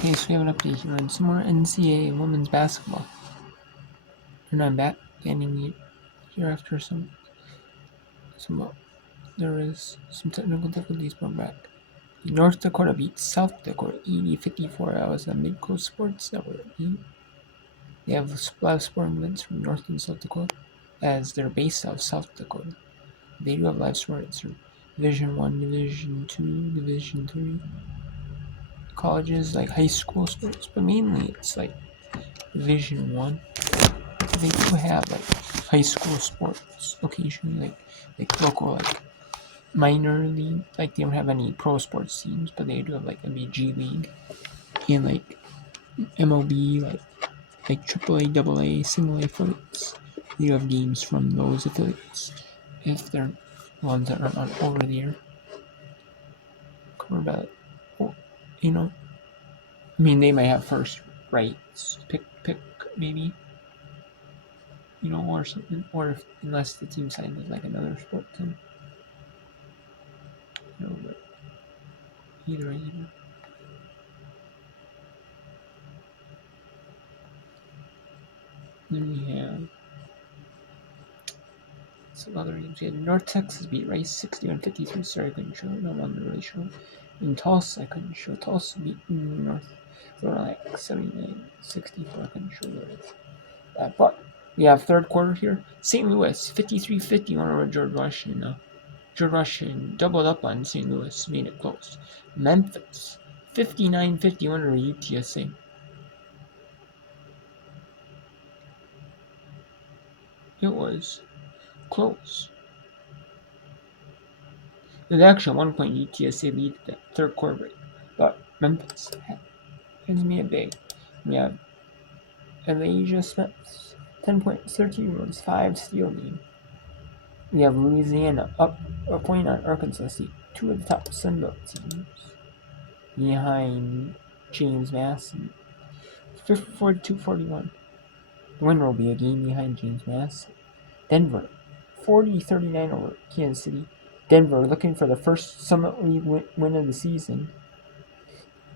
Okay, so we have an update here on some more NCAA women's basketball. And I'm banning it here after there is some technical difficulties, but I'm back. North Dakota beat South Dakota 80-54. That was a mid-coast sports that were beat. They have live sporting events from North and South Dakota, as they're based out of South Dakota. They do have live sporting events from Division 1, Division 2, Division 3 colleges, like high school sports, but mainly it's like Division 1. They do have like high school sports occasionally, like local like minor league. Like they don't have any pro sports teams, but they do have like MBG league and like MLB, like AAA, AA, single A affiliates. They do have games from those affiliates if they're ones that are not over the air. Covered by, you know, I mean they might have first rights, pick maybe. You know, or something, or unless the team signs with like another sport team. You know, but either. Then we have some other games. We had North Texas beat Rice 61-53. Sorry, I couldn't show it. No one really showed. In Tulsa, I couldn't show. Tulsa beat North Florida like 79-64. I couldn't show that. But we have third quarter here. St. Louis 53-50 over George Washington. George Washington doubled up on St. Louis, made it close. Memphis 59-50 over UTSA. It was close. There's actually 1 point UTSA lead at the third quarter break, but Memphis has made it big. We have Elijah Smith, 10 points, 13 rebounds, 5 steal game. We have Louisiana up a point on Arkansas State, 2 of the top Sunbelt teams, behind James Madison, 42-41. The winner will be a game behind James Madison. Denver, 40-39 over Kansas City. Denver looking for the first Summit League win of the season.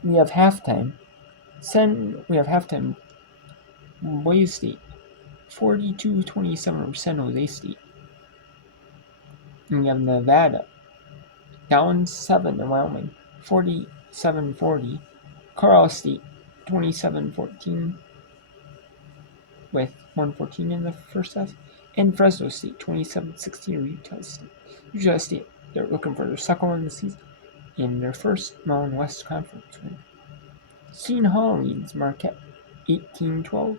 We have halftime. Boise State, 42-27 over San Jose State. And we have Nevada, down 7 to Wyoming, 47-40. Carl State, 27-14, with 1:14 in the first half. And Fresno State, 27-16 over Utah State. Utah State, they're looking for their second win of the season and their first Mountain West Conference win. Seton Hall leads Marquette 18-12.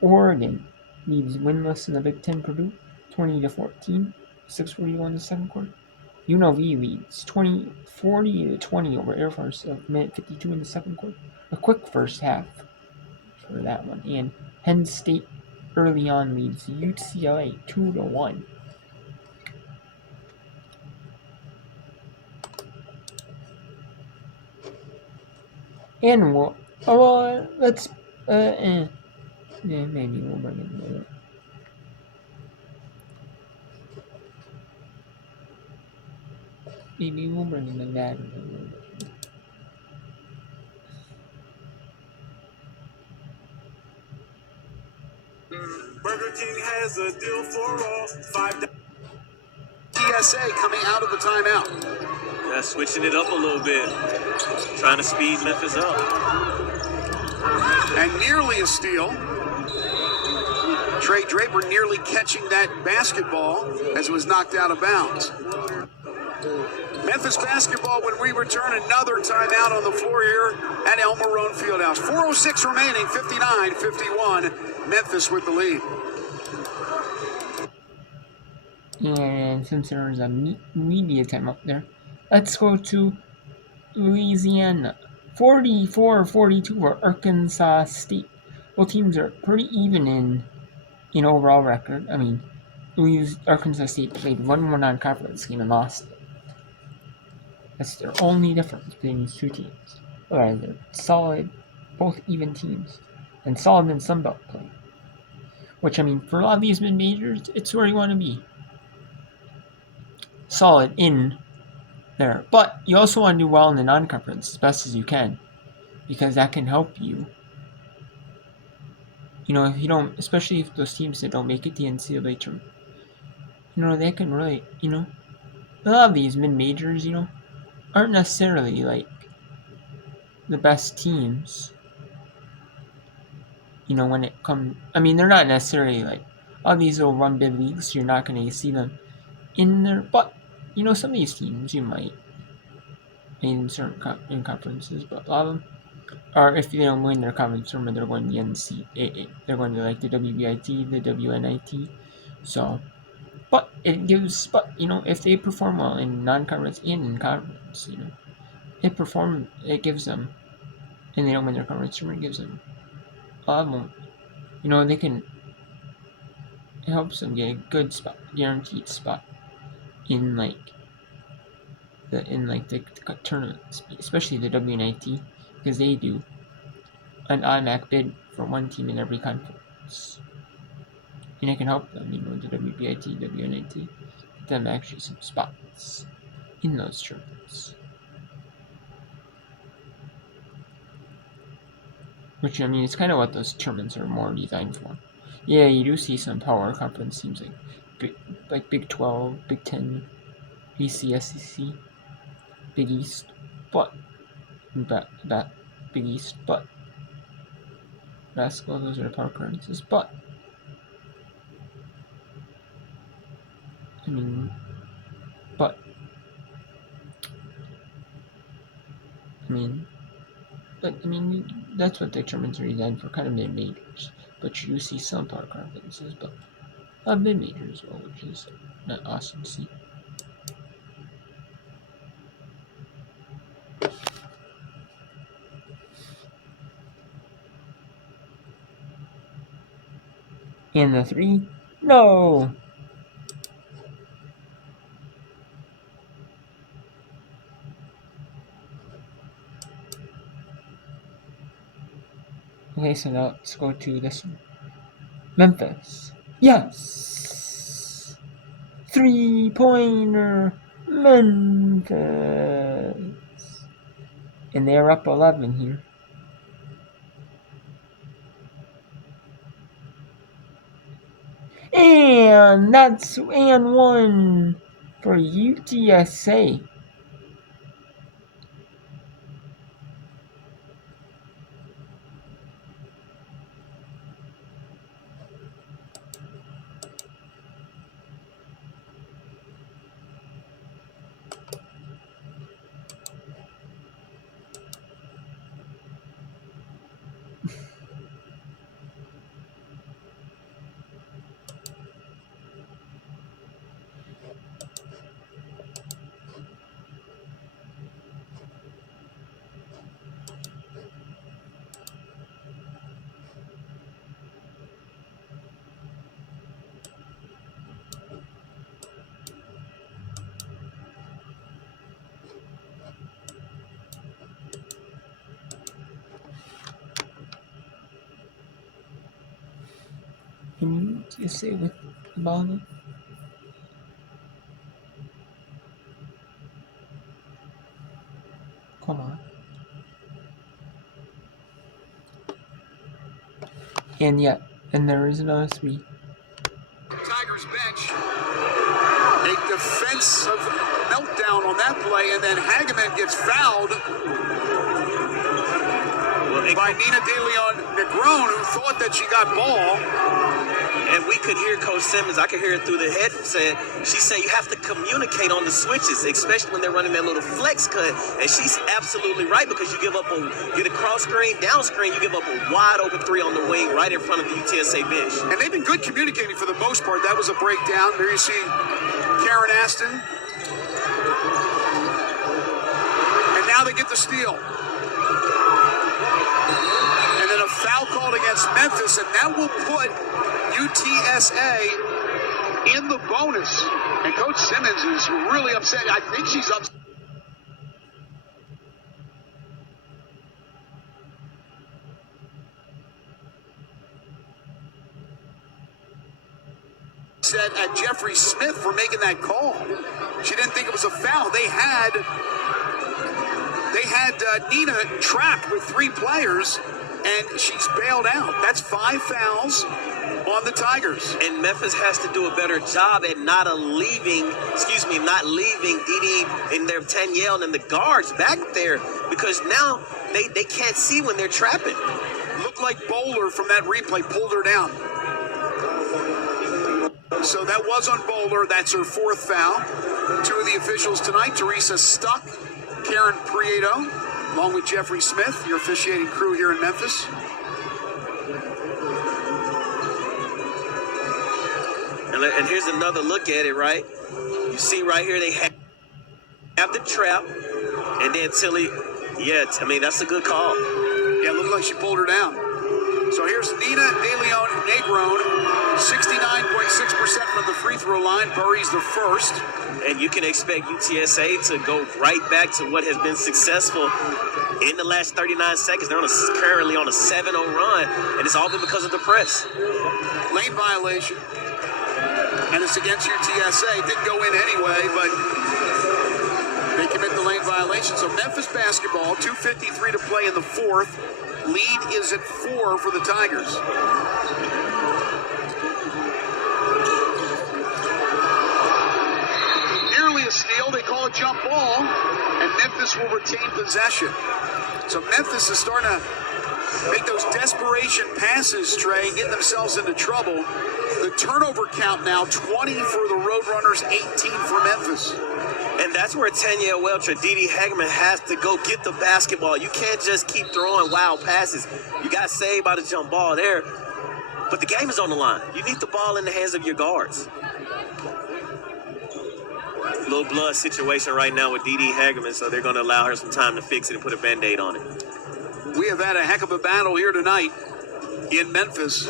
Oregon leads winless in the Big Ten Purdue 20-14, 6:41 in the second quarter. UNLV leads 40-20 over Air Force of minute 52 in the second quarter. A quick first half for that one. And Penn State early on leads UCLA 2-1. And let's maybe we'll bring it later. Maybe we'll bring in the dad in a little bit. Burger King has a deal for all. TSA coming out of the timeout. Yeah, switching it up a little bit. Trying to speed Memphis up. And nearly a steal. Trey Draper nearly catching that basketball as it was knocked out of bounds. Memphis basketball when we return, another timeout on the floor here at El Marone Fieldhouse. 4:06 remaining, 59-51. Memphis with the lead. And since there was a media time up there, let's go to Louisiana. 44-42 for Arkansas State. Both teams are pretty even in overall record. I mean, Arkansas State played 1 non-conference game and lost it. That's their only difference between these two teams. Otherwise, they're solid, both even teams, and solid in Sunbelt play. Which, I mean, for a lot of these mid-majors, it's where you want to be. Solid in there. But you also want to do well in the non-conference as best as you can. because that can help you. If you don't, especially if those teams that don't make it the NCAA tournament, they can really, a lot of these mid-majors, aren't necessarily like the best teams. When it comes, I mean, they're not necessarily like all these will run big leagues. So you're not going to see them in there, but some of these teams you might in certain in conferences, but a lot of them are, if they don't win their conference tournament, they're going to the NCAA. They're going to like the WBIT, the WNIT. So, but if they perform well in non-conference and in conference, it gives them, and they don't win their conference tournament, it gives them a lot more. They can. It helps them get a good spot, guaranteed spot in the tournaments, especially the WNIT, because they do an automatic bid for one team in every conference, and it can help them. The WBIT, WNIT, get them actually some spots in those tournaments. Which, I mean, it's kind of what those tournaments are more designed for. Yeah, you do see some power conference teams like Big 12, Big 10, BC, SEC, Big East, but Big East, but basketball, those are the power conferences. But I mean, but I mean, that's what the tournaments are designed for, kind of mid-majors. But you do see some power conferences, but mid-majors as well, which is not awesome to see. And the three, no. Okay, so now let's go to this one. Memphis. Yes! 3-pointer Memphis. And they're up 11 here. And that's and one for UTSA. Can you say with the ball now? Come on. And there is another three. Tigers bench. A defensive meltdown on that play, and then Hageman gets fouled by Nina De Leon Negron, who thought that she got ball. And we could hear Coach Simmons, I could hear it through the headset. She said you have to communicate on the switches, especially when they're running that little flex cut. And she's absolutely right, because you get a cross screen, down screen, you give up a wide open three on the wing right in front of the UTSA bench. And they've been good communicating for the most part. That was a breakdown. There you see Karen Aston. And now they get the steal. And then a foul called against Memphis, and that will put UTSA in the bonus. And Coach Simmons is really upset. I think she's upset at Jeffrey Smith for making that call. She didn't think it was a foul. They They had Nina trapped with 3 players, and she's bailed out. That's 5 fouls on the Tigers. And Memphis has to do a better job at not leaving Didi and their Tanyelle and the guards back there, because now they can't see when they're trapping. Looked like Bowler from that replay pulled her down. So that was on Bowler. That's her 4th foul. 2 of the officials tonight, Teresa Stuck, Karen Prieto, along with Jeffrey Smith, your officiating crew here in Memphis. And here's another look at it, right? You see right here, they have the trap, and then Tilly, I mean, that's a good call. Yeah, it looked like she pulled her down. So here's Nina De Leon Negron, 69.6% from the free throw line, buries the first. And you can expect UTSA to go right back to what has been successful in the last 39 seconds. They're currently on a 7-0 run, and it's all been because of the press. Lane violation. And it's against UTSA. It didn't go in anyway, but they commit the lane violation. So Memphis basketball, 2:53 to play in the 4th. Lead is at 4 for the Tigers. Nearly a steal. They call it jump ball, and Memphis will retain possession. So Memphis is starting to make those desperation passes, Trey, getting themselves into trouble. The turnover count now, 20 for the Roadrunners, 18 for Memphis. And that's where Tanya Welch or Didi Hageman has to go get the basketball. You can't just keep throwing wild passes. You got saved by the jump ball there. But the game is on the line. You need the ball in the hands of your guards. Little blood situation right now with Didi Hageman, so they're going to allow her some time to fix it and put a Band-Aid on it. We have had a heck of a battle here tonight in Memphis.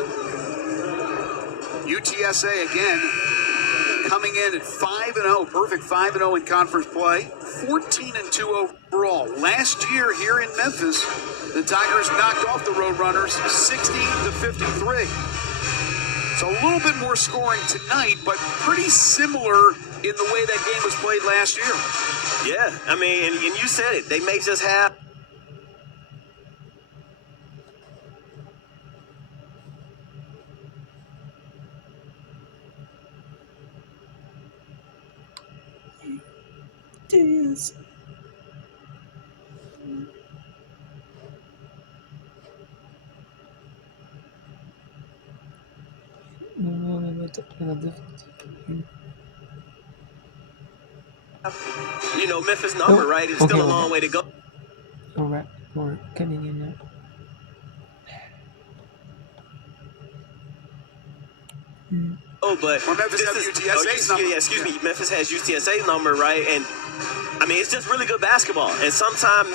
UTSA again coming in at 5-0, perfect 5-0 in conference play, 14-2 overall. Last year here in Memphis, the Tigers knocked off the Roadrunners 60-53. So a little bit more scoring tonight, but pretty similar in the way that game was played last year. Yeah, I mean, and you said it. They may just have Yes. Memphis number, right? It's still a long way to go. All right, we're coming in now. Oh, but Memphis has UTSA's number. Memphis has UTSA number, right? And I mean, it's just really good basketball. And sometimes